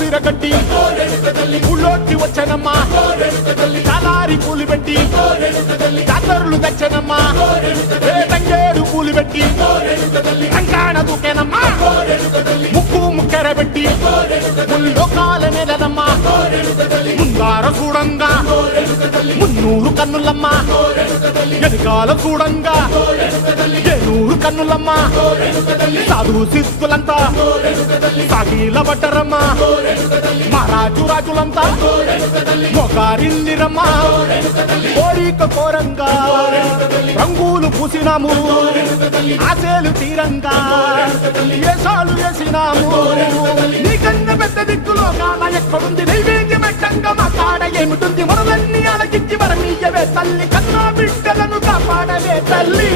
సిరగట్టి ఊళ్ళోకి వచ్చనమ్మా చాలారి పూలు పెట్టి జాతరులు తెచ్చనమ్మా తంగేడు పూలు పెట్టి కంకాణ దూకేనమ్మా ముక్కు ముక్కెర పెట్టి ముల్లోకాల నెలనమ్మా ముందార చూడంగా మున్నూరు కన్నులమ్మా వెనకాల చూడంగా ఏనూరు కన్నులమ్మా సాధు శిస్తులంతా సాగిల పడ్డరమ్మా మహారాజు రాజులంతా మొగారిందిరమ్మా కోరిక కోరంగా రంగులు పూసినాము ఆశలు తీరంగా ఏసాలు వేసినాము నీకన్నా పెద్ద దిక్కులో కాల ఎక్కడుంది నైవేద్యం ఎట్టంగా మా కాడ ఏమిటుంది మనలన్నీ అలగిచ్చి వరమీయవే తల్లి కన్నా బిడ్డలను కాపాడవే తల్లి